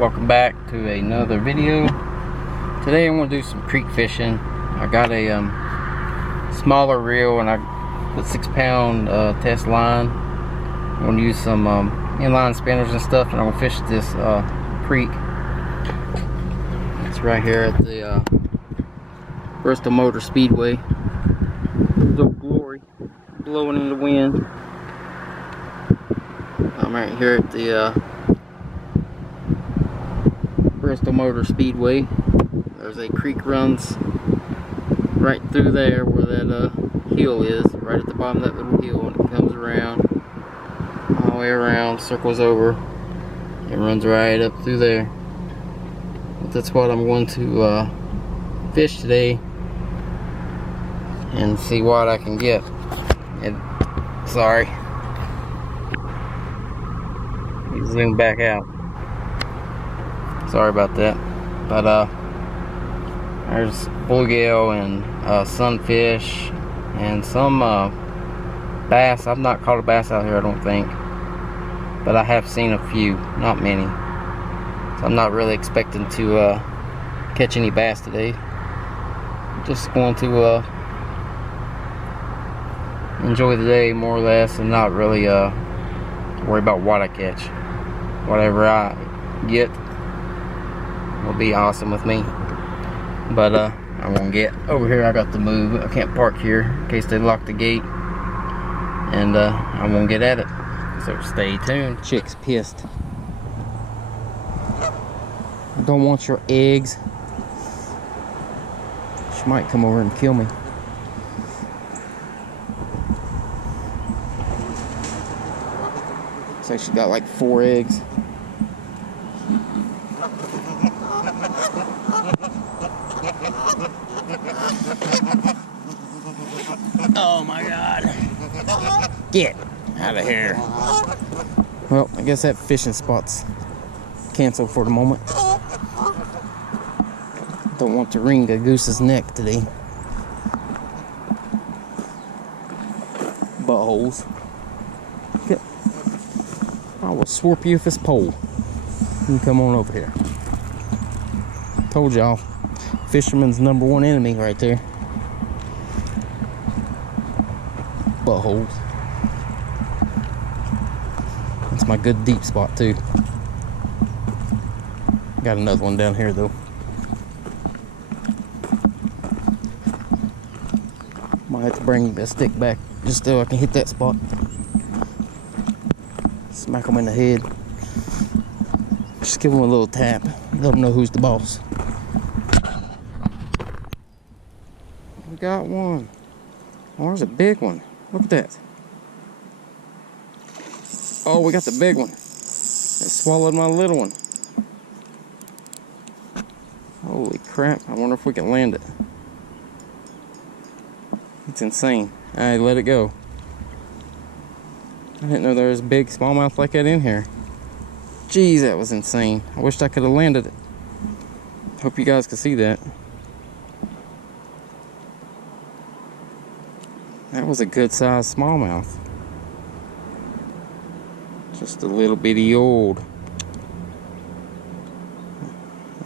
welcome back to another video. Today I'm going to do some creek fishing. I got a smaller reel and I put 6-pound test line. I'm going to use some inline spinners and stuff, and I'm going to fish this creek. It's right here at the Bristol Motor Speedway. The glory blowing in the wind. I'm right here at the Bristol Motor Speedway. There's a creek runs right through there where that hill is, right at the bottom of that little hill, and it comes around all the way around, circles over, and runs right up through there. But that's what I'm going to fish today and see what I can get. Sorry, zoom back out. Sorry about that. But there's bluegill and sunfish and some bass. I've not caught a bass out here, I don't think, but I have seen a few, not many. So I'm not really expecting to catch any bass today. I'm just going to enjoy the day more or less, and not really worry about what I catch. Whatever I get will be awesome with me. But I'm gonna get over here. I got to move. I can't park here in case they lock the gate, and I'm gonna get at it. So stay tuned. Chick's pissed. Don't want your eggs. She might come over and kill me. Looks like she got like 4 eggs. Oh my God. Get out of here. Well, I guess that fishing spot's canceled for the moment. Don't want to wring a goose's neck today. Buttholes. Get. I will swarp you with this pole. You come on over here. Told y'all, fisherman's #1 enemy right there. Buttholes. That's my good deep spot too. Got another one down here though. Might have to bring the stick back just so I can hit that spot. Smack them in the head. Just give them a little tap. Let them know who's the boss. We got one. Oh, there's a big one. Look at that. Oh, we got the big one. It swallowed my little one. Holy crap. I wonder if we can land it. It's insane. I let it go. I didn't know there was a big smallmouth like that in here. Jeez, that was insane. I wished I could have landed it. Hope you guys could see that. That was a good sized smallmouth. Just a little bitty old,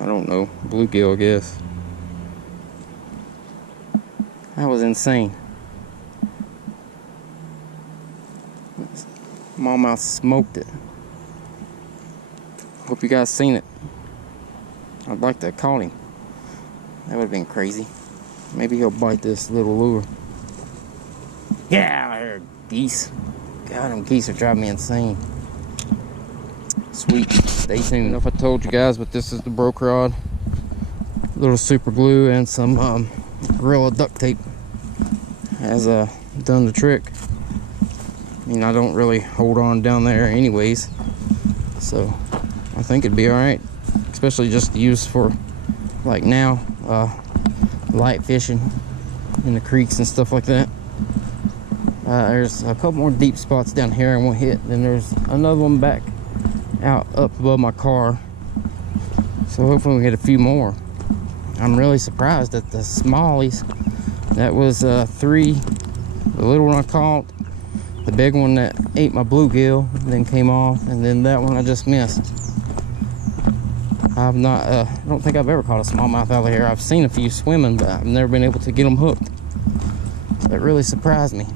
I don't know, bluegill, I guess. That was insane. Smallmouth smoked it. Hope you guys seen it. I'd like to have caught him. That would have been crazy. Maybe he'll bite this little lure. Get out of here, geese. God, them geese are driving me insane. Sweet. Stay tuned. I don't know if I told you guys, but this is the broke rod. A little super glue and some Gorilla duct tape has done the trick. I mean, I don't really hold on down there anyways, so I think it'd be alright. Especially just to use for, like now, light fishing in the creeks and stuff like that. There's a couple more deep spots down here I won't hit. Then there's another one back out up above my car. So hopefully we hit a few more. I'm really surprised at the smallies. That was 3. The little one I caught, the big one that ate my bluegill, then came off, and then that one I just missed. I've not, I don't think I've ever caught a smallmouth out of here. I've seen a few swimming, but I've never been able to get them hooked. That really surprised me.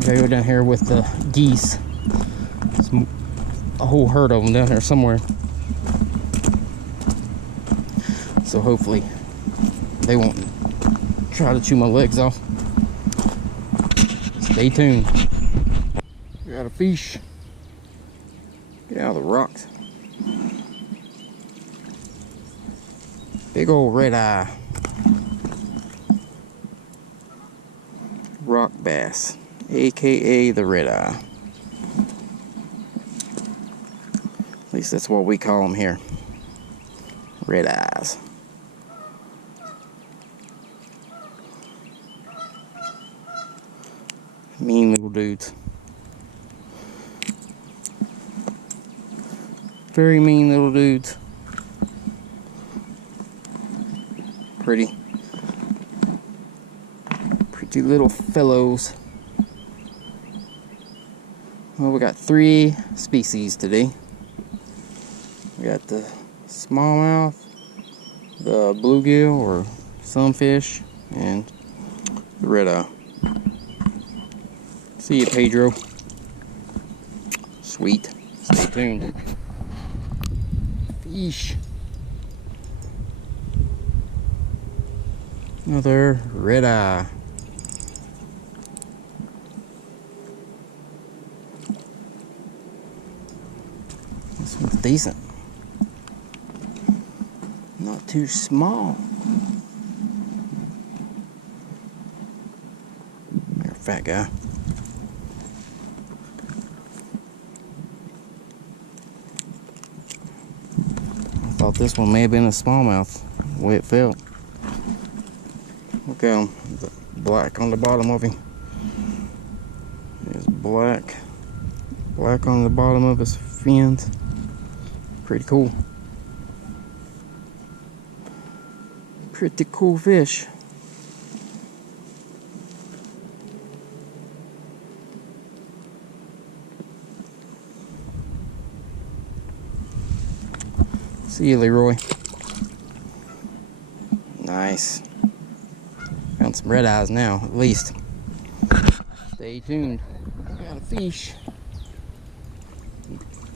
Gotta go down here with the geese. A whole herd of them down here somewhere. So hopefully they won't try to chew my legs off. Stay tuned. Got a fish. Get out of the rocks. Big old redeye. Rock bass, aka the redeye. At least that's what we call them here. Red eyes. Mean little dudes. Very mean little dudes. Pretty little fellows. Well, we got 3 species today. We got the smallmouth, the bluegill or sunfish, and the redeye. See you, Pedro. Sweet. Stay tuned. Fish. Another redeye. This one's decent. Not too small. You're a fat guy. I thought this one may have been a smallmouth, the way it felt. Look at him, the black on the bottom of him. There's black on the bottom of his fins. Pretty cool. Pretty cool fish. See you, Leroy. Nice. Found some red eyes now, at least. Stay tuned. Got a fish.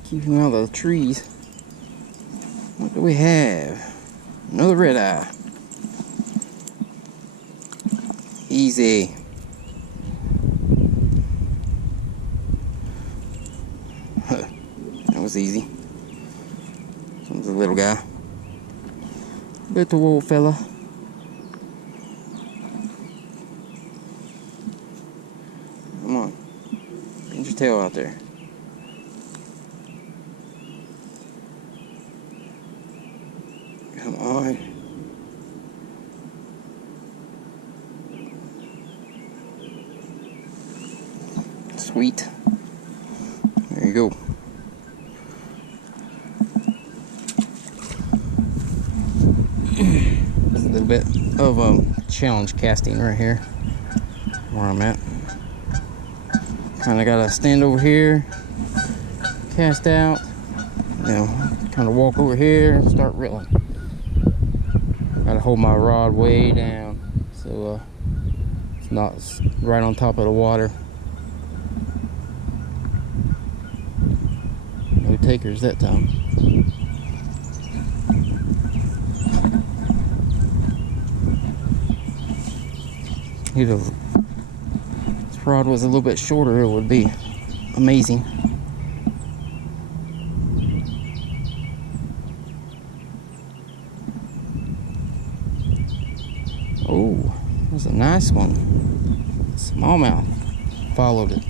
Keep him out of the trees. What do we have? Another red eye. Easy. That was easy. That was a little guy. Little old fella. Come on. Get your tail out there. Come on. Sweet. There you go. There's a little bit of challenge casting right here where I'm at. Kind of gotta stand over here, cast out, you know, kind of walk over here and start reeling. Gotta hold my rod way down so it's not right on top of the water. No takers that time. If this rod was a little bit shorter, it would be amazing. Oh, there's a nice one. Smallmouth. Followed it.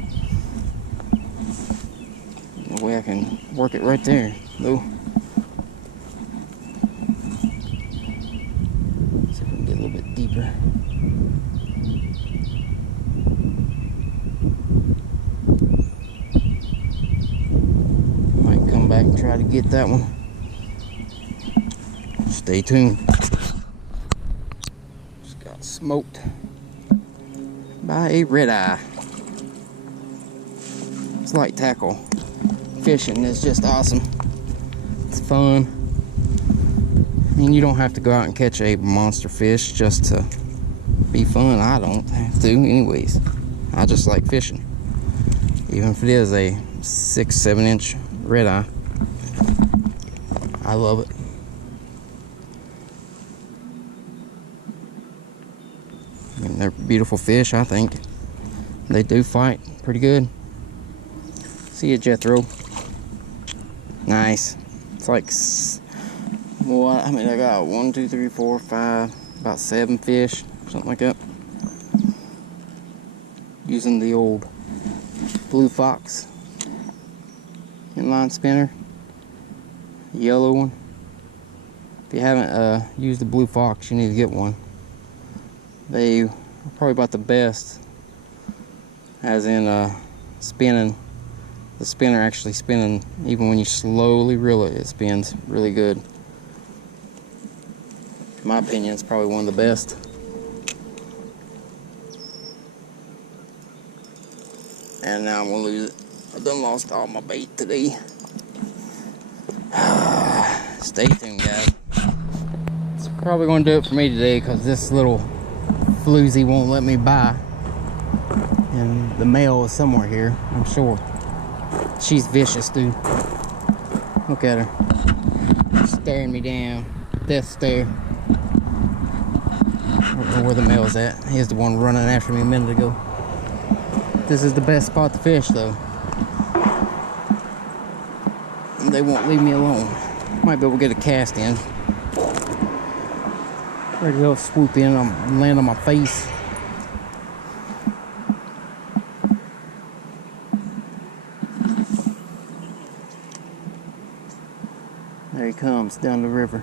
No way I can work it right there, though. See if we can get a little bit deeper. Might come back and try to get that one. Stay tuned. Just got smoked by a redeye. It's like tackle. Fishing is just awesome. It's fun. I mean, you don't have to go out and catch a monster fish just to be fun. I don't have to anyways. I just like fishing. Even if it is a 6-7 inch redeye. I love it. I mean, they're beautiful fish, I think. They do fight pretty good. See ya, Jethro. Nice. It's like, what? I mean, I got 1, 2, 3, 4, 5, about 7 fish, something like that. Using the old Blue Fox inline spinner, yellow one. If you haven't used the Blue Fox, you need to get one. They are probably about the best, as in spinning. The spinner actually spinning, even when you slowly reel it, it spins really good. In my opinion, it's probably one of the best. And now I'm gonna lose it. I done lost all my bait today. Stay tuned, guys. It's probably gonna do it for me today, because this little floozy won't let me buy. And the male is somewhere here, I'm sure. She's vicious, dude. Look at her. Staring me down. Death stare. I don't know where the male's at. He's the one running after me a minute ago. This is the best spot to fish, though. And they won't leave me alone. Might be able to get a cast in. Ready to go swoop in and land on my face. There he comes down the river.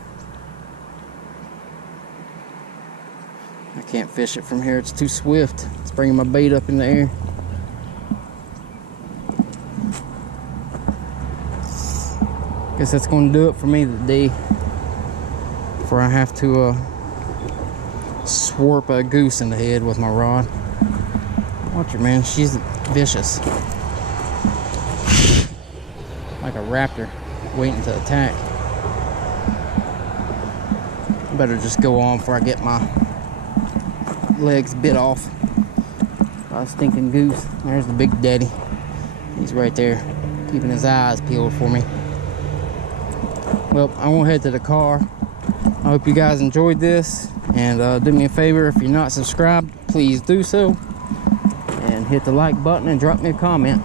I can't fish it from here, it's too swift. It's bringing my bait up in the air. Guess that's going to do it for me today. Before I have to swarp a goose in the head with my rod. Watch her, man, she's vicious. Like a raptor waiting to attack. Better just go on before I get my legs bit off by a stinking goose. There's the big daddy. He's right there, keeping his eyes peeled for me. Well, I'm gonna head to the car. I hope you guys enjoyed this, and do me a favor, if you're not subscribed, please do so, and hit the like button and drop me a comment.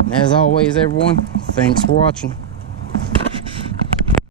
And as always, everyone, thanks for watching.